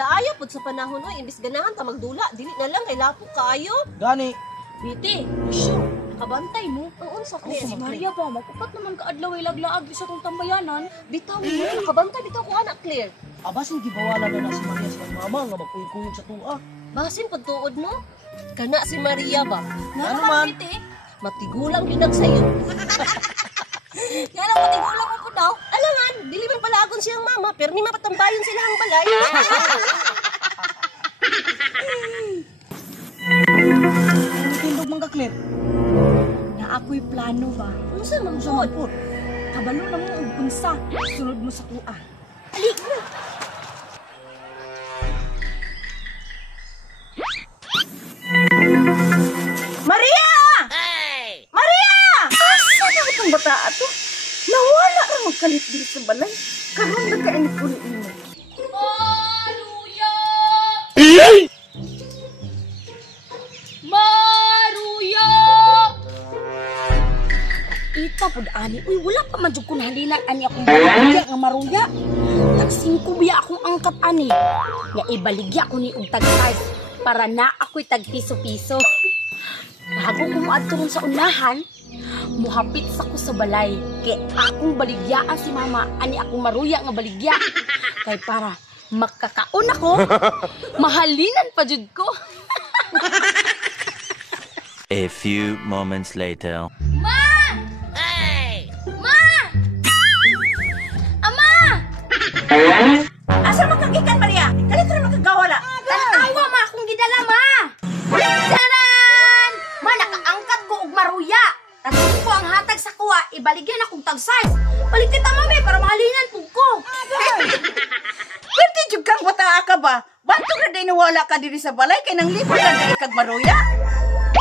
Laayo pud sa panahon oy, imbis ganahan ta magdula, dili na lang kay lapo kaayo. Gani. Biti, sure. Nakabantay mo. Oo, sa Si Maria ba, magupat naman kaadlaw ay laglaag sa tong tambayanan. Bitaw mo, nakabantay bitaw ko anak Claire. Abasin gibawala na si Maria sa mama nga magkuyog-kuyog sa tuwa. Basin pud tuod mo. Kana si Maria ba? Nga Ano naman, man? Biti. Matigulang ginag sayo. Nga naman, matigulang ko daw. Alangan, dili man palagon siyang mama, pero ni mapatambayon sila ang balay. Tindog man ka, Claire. Na ako'y plano ba? Unsa man Sa jud? magpot. Kabalo na mo og unsa, sunod mo sa kuha. Ali. Maria! Maria! Asa na itong bata ato? Nawala ra magkalit dito sa balay. Karon na kainit ko ni imo. Maruya! Maruya! Ita pud ani, uy wala pa man jud ko nahalilan ani akong baligya nga maruya. Tag-5 biya akong angkat ani. Nga ibaligya ko ni og tag-5 para na ako'y tag-piso-piso. Bago ko moadto ron sa unahan, muhapit sa ko sa balay kay akong baligyaan si mama ani akong maruya nga baligya. Kay para makakaon ako, mahalinan pa jud ko. A few moments later. Ma! Ma! Ama! Asa makagikan Maria? Kalitra makagawala. Tanawa ma akong gidala ma. Taran! Ma nakaangkat ko og maruya. Tatlo ko ang hatag sa kuha, ibaligyan akong tag-size. Balikin ta mami para mahalinan pug ko. Pwede jud kang bata ka ba? Bato na day nawala ka diri sa balay kay nang libre na day kag maruya.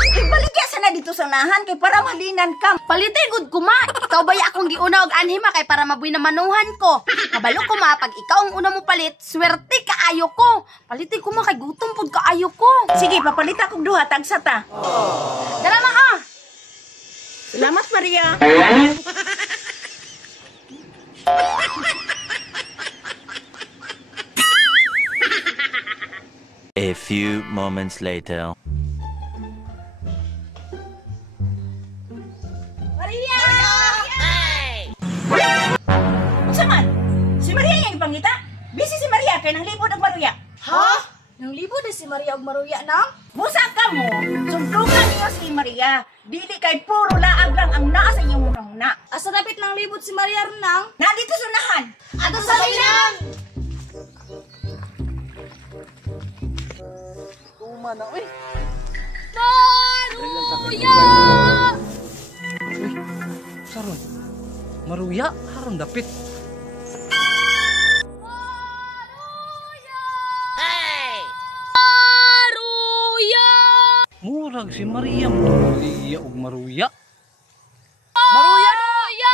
Ibaligya sana dito sa nahan kay para mahalinan ka. Palitay gud ko ma. Ikaw ba akong giuna og anhi ma kay para mabuy na manuhan ko. Kabalo ko ma pag ikaw ang una mo palit, swerte kaayo ko. Palitay ko ma kay gutom pud kaayo ko. Sige, papalita kog duha tagsa ta. Dara ma ah. Salamat Maria. A few moments later. Maria! Unsa man? Si Maria yang ipangita? Busy si Maria kay nang libod og maruya. Ha? Nang libo na si Maria og maruya nang? Musa ka mo. Sundugan niyo si Maria. Dili kay puro laag lang ang naa sa inyong una. Asa dapit nang libod si Maria nang? Nandito sa unahan. Ato sa bilang. Tuma na, uy. Maruya! Uy, saron. Maruya, haron dapit. Maruya! Murag si Maria mo iya og maruya. Maruya!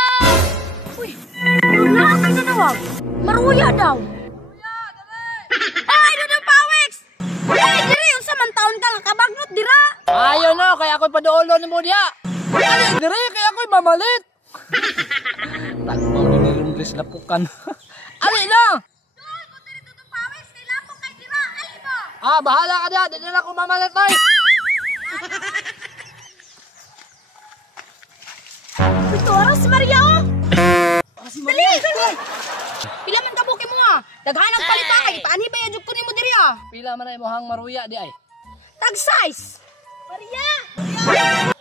Wala kay nanawag. Maruya daw. Ay, Dudong Pawex! Ay, diri unsa man taon ka nga kabagnot dira? Ayo no, kaya ako'y paduolo ni mo diya. Ano, dire, kaya ako'y mamalit. Tagpaw ni Rumbles lapukan. Ali na! Ah, bahala ka diya. Di na ako mamalit, ay. Ito oras si Maria oh. Dali, dali. Pila man kabuki mo ah. Daghanang palita kay paani ba jud ko nimo diri ah. Pila man ay mohang maruya di ay. Tag size. Maria.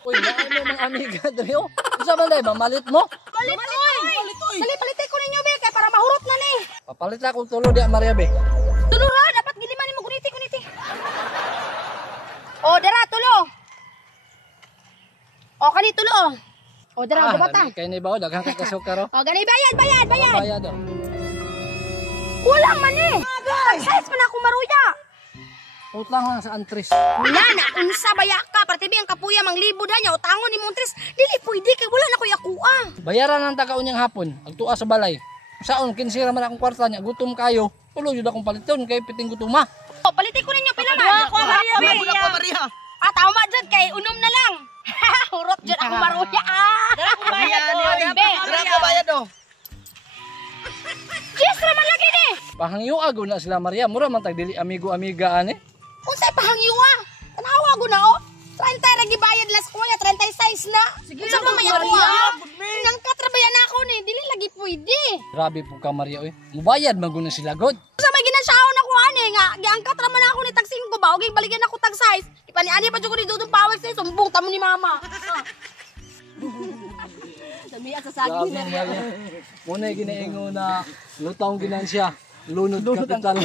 Uy, naay mo mga amiga diri oh. Unsa man day mamalit mo? Palit oy. Dali palitay ko ninyo be kay para mahurot na ni. Papalit na akong tulo di Maria be. Tulo ra dapat giliman nimo guniti. Oh, dara tulo. Oh, kani tulo. Oh, dara gabata. Kay ni bawo daghang kay kasukar oh. Oh, gani bayad. Bayad oh. Kulang man eh. Tag size man ako maruya. Utang lang sa antris. Wala na, unsa baya ka, partibi ang kapuya manglibod ha niya, utangon ni Montres, dili pwede kay wala na ko yakuha. Bayaran ng tagaunyang hapon, agtuwa sa balay. Saon kinsira man akong kwarta niya, gutom kayo. Ulo jud akong paliton kay piting gutuma. O, palitin ko ninyo, pila man. Ako Maria. Ah, tama dyan, kay unom na lang. Hurot dyan ako maruya ah. Dara ko bayad oh. Be, Dara ko bayad oh. Yes, raman lagi ni. Pahangyo ago na sila Maria, mura man tag dili amigo-amiga ani. Unsay pahangyo tanawa ko na 30 ra gibayad las kuya 36 na. Sige sa mamaya ko. Nang katrabayan na ako ni, dili lagi pwede. Grabe po ka Maria oy. Mubayad man gud na sila god. Sa may ginasyaon ako ani nga giangkat ra man ako ni tag 5 ba ug balikan ako tag 6. Ipani-ani pa jud ko ni dudong pawis ni sumbong tamo ni mama. Dami sa Grabe saging na Maria. Muna ginaingo na lutang ginansya. Lunod kapital.